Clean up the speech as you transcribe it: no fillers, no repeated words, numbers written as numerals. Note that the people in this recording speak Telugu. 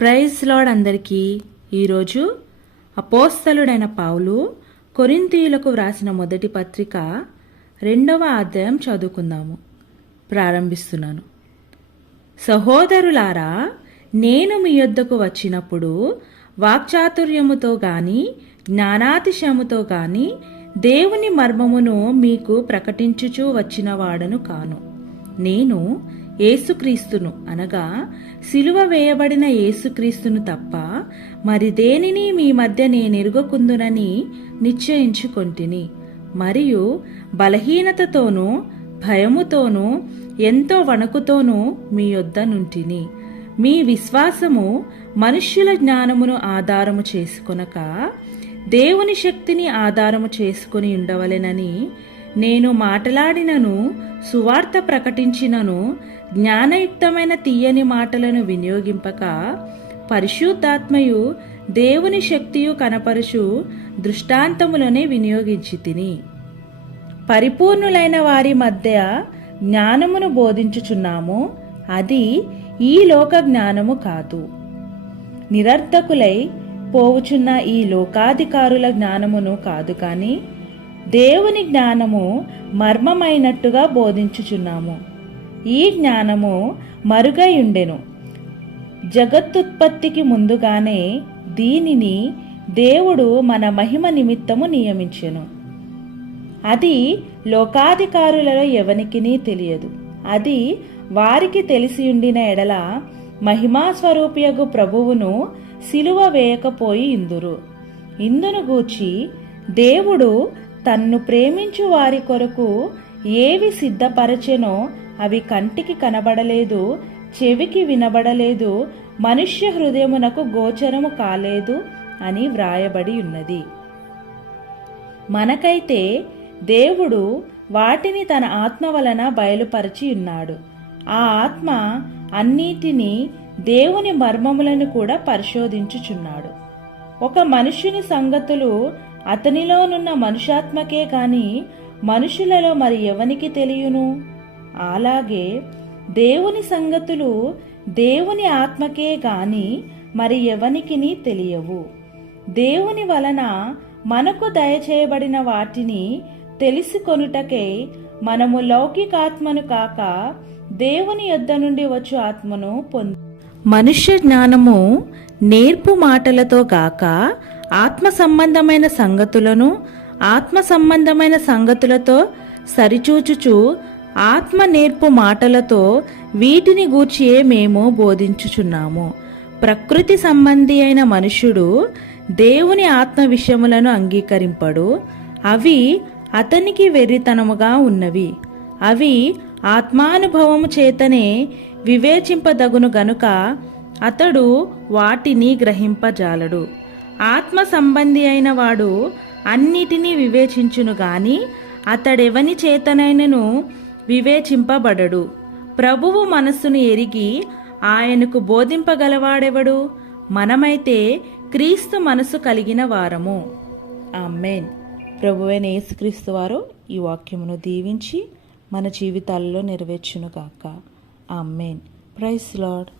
ప్రైజ్ లార్డ్ అందరికీ. ఈరోజు అపోస్తలుడైన పౌలు కొరింథీయులకు వ్రాసిన మొదటి పత్రిక 2వ అధ్యాయం చదువుకుందాము. ప్రారంభిస్తున్నాను. సహోదరులారా, నేను మీ యొద్దకు వచ్చినప్పుడు వాక్చాతుర్యముతో గాని జ్ఞానాతిశయముతో గాని దేవుని మర్మమును మీకు ప్రకటించుచూ వచ్చిన వాడను కాను. నేను యేసుక్రీస్తును అనగా సిలువ వేయబడిన యేసుక్రీస్తును తప్ప మరి దేనిని మీ మధ్య నేనెరుగకుందునని నిశ్చయించుకొంటిని. మరియు బలహీనతతోనూ భయముతోనూ ఎంతో వణకుతోనూ మీ యొద్ద నుంటిని. మీ విశ్వాసము మనుష్యుల జ్ఞానమును ఆధారము చేసుకొనక దేవుని శక్తిని ఆధారము చేసుకుని ఉండవలెనని నేను మాటలాడినను సువార్త ప్రకటించినను జ్ఞానయుక్తమైన తీయని మాటలను వినియోగింపక పరిశుద్ధాత్మయు దేవుని శక్తియు కనపరుచు దృష్టాంతములనే వినియోగించి తిని. పరిపూర్ణులైన వారి మధ్య జ్ఞానమును బోధించుచున్నాము, అది ఈ లోక జ్ఞానము కాదు. నిరర్ధకులై పోవుచున్న ఈ లోకాధికారుల జ్ఞానమును కాదు, కాని దేవుని జ్ఞానము మర్మమైనట్టుగా బోధించుచున్నాము. ఈ జ్ఞానము మరుగై ఉండెను. జగత్తుత్పత్తికి ముందుగానే దీనిని దేవుడు మన మహిమ నిమిత్తము నియమించెను. అది లోకాధికారులలో ఎవనికినీ తెలియదు. అది వారికి తెలిసియుండిన ఎడల మహిమాస్వరూపియగు ప్రభువును సిలువ వేయకపోయి ఇందును గూర్చి దేవుడు తన్ను ప్రేమించు వారి కొరకు ఏవి సిద్ధపరచెనో అవి కంటికి కనబడలేదు, చెవికి వినబడలేదు, మనుష్య హృదయమునకు గోచరము కాలేదు అని వ్రాయబడి ఉన్నది. మనకైతే దేవుడు వాటిని తన ఆత్మ వలన బయలుపరచి ఉన్నాడు. ఆ ఆత్మ అన్నిటినీ దేవుని మర్మములను కూడా పరిశోధించుచున్నాడు. ఒక మనుష్యుని సంగతులు అతనిలోనున్న మనుషాత్మకే గాని మనుషులలో మరి ఎవనికి తెలియను? అలాగే దేవుని సంగతులు దేవుని ఆత్మకే గాని మరి ఎవనికిని తెలియవు. దేవుని వలన మనకు దయచేయబడిన వాటిని తెలుసుకొనుటకై మనము లౌకికాత్మను కాక దేవుని యొద్ద నుండి వచ్చు ఆత్మను మనుష్య జ్ఞానము నేర్పు మాటలతో గాక ఆత్మ సంబంధమైన సంగతులను ఆత్మ సంబంధమైన సంగతులతో సరిచూచుచు ఆత్మ నేర్పు మాటలతో వీటిని గూర్చియే మేము బోధించుచున్నాము. ప్రకృతి సంబంధి అయిన మనుష్యుడు దేవుని ఆత్మ విషయములను అంగీకరింపడు. అవి అతనికి వెర్రితనముగా ఉన్నవి. అవి ఆత్మానుభవము చేతనే వివేచింపదగును గనుక అతడు వాటిని గ్రహింపజాలడు. ఆత్మ సంబంధి అయిన వాడు అన్నిటినీ వివేచించును గాని అతడెవని చేతనైనను వివేచింపబడడు. ప్రభువు మనస్సును ఎరిగి ఆయనకు బోధింపగలవాడెవడు? మనమైతే క్రీస్తు మనసు కలిగిన వారము. ఆమేన్. ప్రభువైన యేసుక్రీస్తు వారు ఈ వాక్యమును దీవించి మన జీవితాల్లో నెరవేర్చునుగాక. ఆమేన్. Praise lord.